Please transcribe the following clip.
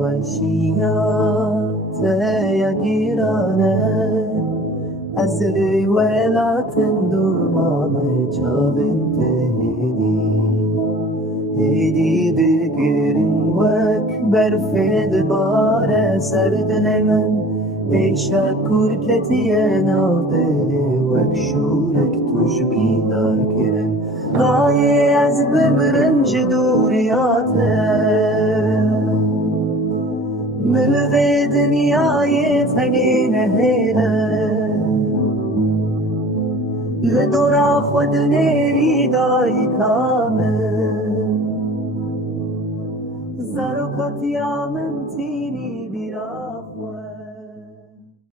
وشياتي گیرانه اصلی ولاتن durmamı çabın هدي بقرن وك برفد بارة سردن من بشكر كتيانا ودلي وك شورك تشبي دار كرن غاية از بمرنج دورياته ملغي دنياي تهنين هيلا لدورا خود نيري داي كامل زارو قطيا من تيني براخوة